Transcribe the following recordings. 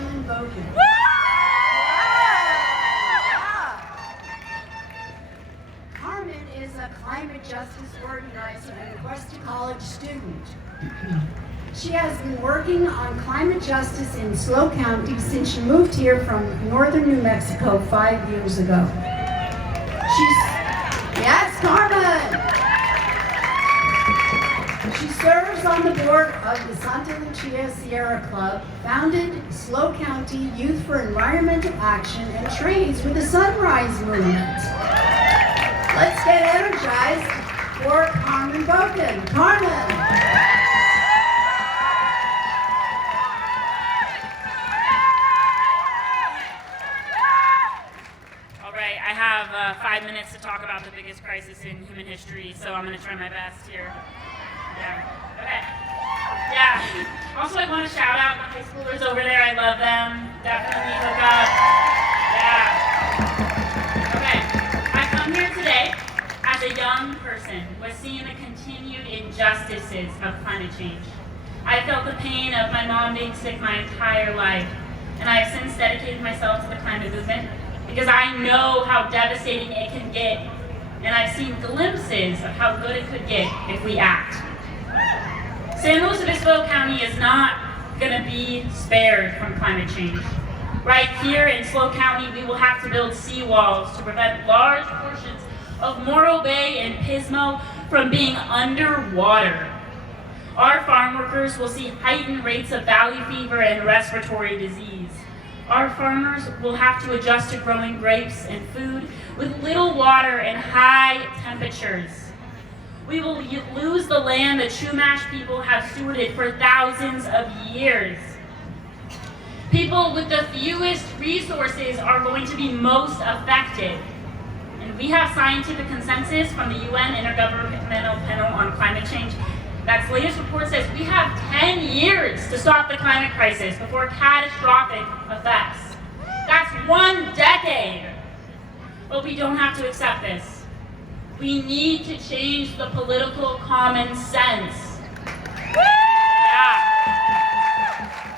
Carnen Bouquin. Carmen is a climate justice organizer and a Cuesta College student. She has been working on climate justice in SLO County since she moved here from northern New Mexico 5 years ago. Yes, Carmen! She serves on the board of the Santa Lucia Sierra Club, founded SLO County Youth for Environmental Action, and trains with the Sunrise Movement. Let's get energized for Carnen Bouquin. Carmen! I have 5 minutes to talk about the biggest crisis in human history, so I'm going to try my best here. Also, I want to shout out the high schoolers over there. I love them. Definitely hook up. I come here today as a young person who has seen the continued injustices of climate change. I felt the pain of my mom being sick my entire life, and I have since dedicated myself to the climate movement because I know how devastating it can get, and I've seen glimpses of how good it could get if we act. San Luis Obispo County is not going to be spared from climate change. Right here in SLO County, we will have to build seawalls to prevent large portions of Morro Bay and Pismo from being underwater. Our farm workers will see heightened rates of valley fever and respiratory disease. Our farmers will have to adjust to growing grapes and food with little water and high temperatures. We will lose the land the Chumash people have stewarded for thousands of years. People with the fewest resources are going to be most affected. And we have scientific consensus from the UN Intergovernmental Panel on Climate Change. That's latest report says we have 10 years to stop the climate crisis before catastrophic effects. That's 1 decade. But we don't have to accept this. We need to change the political common sense.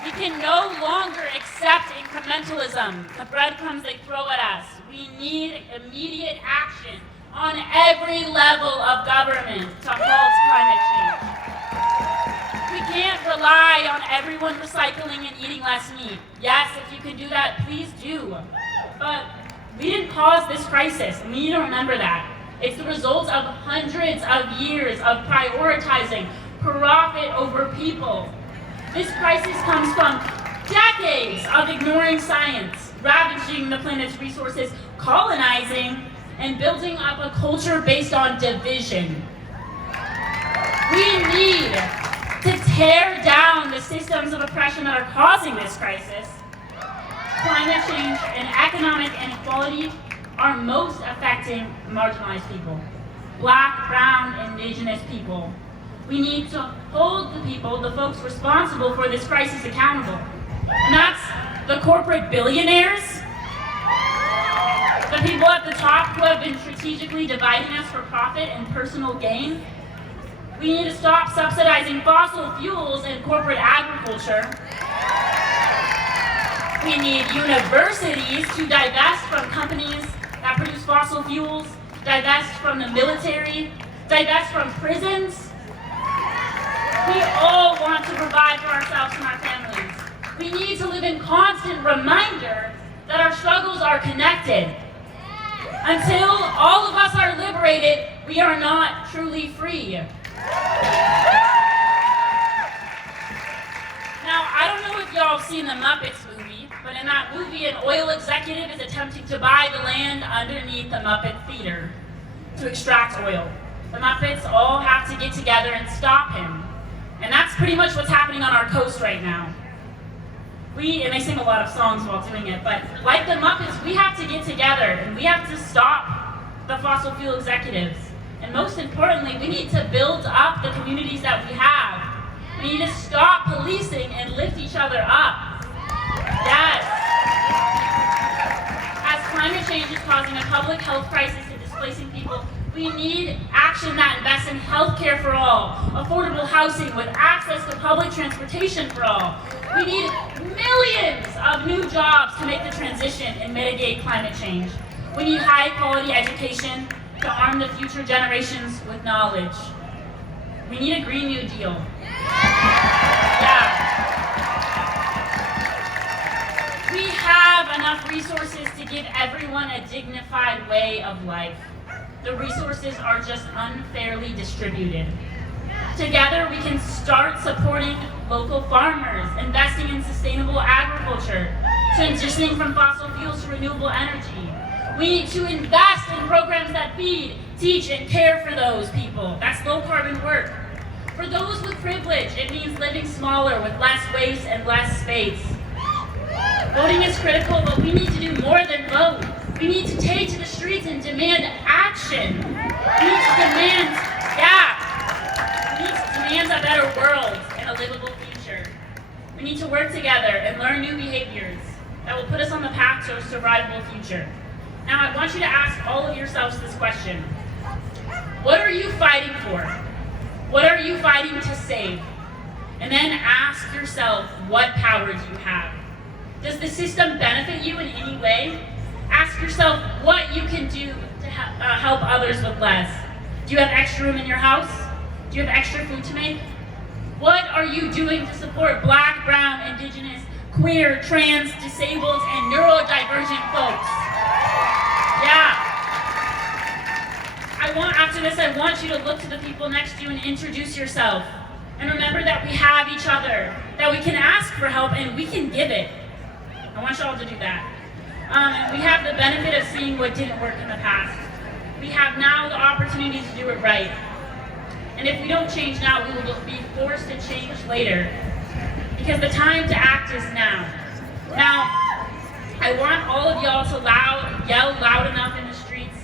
We can no longer accept incrementalism, the breadcrumbs they throw at us. We need immediate action on every level of government to halt climate change. We can't rely on everyone recycling and eating less meat. Yes, if you can do that, please do. But we didn't cause this crisis, and we need to remember that. It's the result of hundreds of years of prioritizing profit over people. This crisis comes from decades of ignoring science, ravaging the planet's resources, colonizing, and building up a culture based on division. We need to tear down the systems of oppression that are causing this crisis. Climate change and economic inequality are most affecting marginalized people, Black, brown, indigenous people. We need to hold the people, the folks responsible for this crisis accountable. And that's the corporate billionaires, the people at the top who have been strategically dividing us for profit and personal gain. We need to stop subsidizing fossil fuels and corporate agriculture. We need universities to divest from companies that produce fossil fuels, divest from the military, divest from prisons. We all want to provide for ourselves and our families. We need to live in constant reminder that our struggles are connected. Until all of us are liberated, we are not truly free. Now, I don't know if y'all have seen the Muppets movie, but in that movie, an oil executive is attempting to buy the land underneath the Muppet Theater to extract oil. The Muppets all have to get together and stop him. And that's pretty much what's happening on our coast right now. And they sing a lot of songs while doing it, but like the Muppets, we have to get together and we have to stop the fossil fuel executives. And most importantly, we need to build up the communities that we have. We need to stop policing and lift each other up. Yes. As climate change is causing a public health crisis and displacing people, we need action that invests in health care for all, affordable housing with access to public transportation for all, We need millions of new jobs to make the transition and mitigate climate change. We need high quality education to arm the future generations with knowledge. We need a Green New Deal. Yeah. We have enough resources to give everyone a dignified way of life. The resources are just unfairly distributed. Together, we can start supporting local farmers, investing in sustainable agriculture, transitioning from fossil fuels to renewable energy. We need to invest in programs that feed, teach, and care for those people. That's low carbon work. For those with privilege, it means living smaller with less waste and less space. Voting is critical, but we need to do more than vote. We need to take to the streets and demand action. We need to demand, we need to demand a better world and a livable future. We need to work together and learn new behaviors that will put us on the path to a survivable future. Now, I want you to ask all of yourselves this question. What are you fighting for? What are you fighting to save? And then ask yourself, what power do you have? Does the system benefit you in any way? Ask yourself what you can do to help others with less. Do you have extra room in your house? Do you have extra food to make? What are you doing to support Black, Brown, Indigenous, queer, trans, disabled, and neurodivergent folks? After this, I want you to look to the people next to you and introduce yourself. And remember that we have each other, that we can ask for help and we can give it. I want you all to do that. We have the benefit of seeing what didn't work in the past. We have now the opportunity to do it right. And if we don't change now, we will be forced to change later. Because the time to act is now. Now, I want all of y'all to yell loud enough in the streets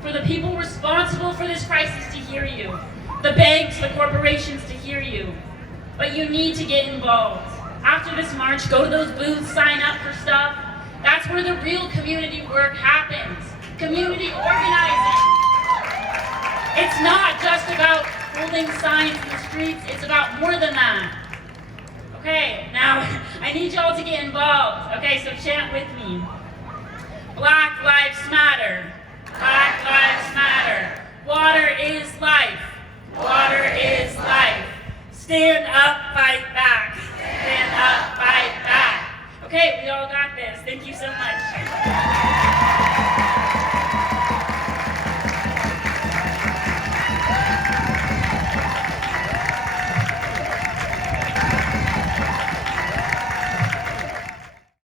for the people responsible for this crisis to hear you, the banks, the corporations to hear you. But you need to get involved. After this march, go to those booths, sign up for stuff. That's where the real community work happens. Community organizing. It's not just about holding signs in the streets, it's about more than that. Okay, now I need y'all to get involved. Okay, so chant with me. Black Lives Matter.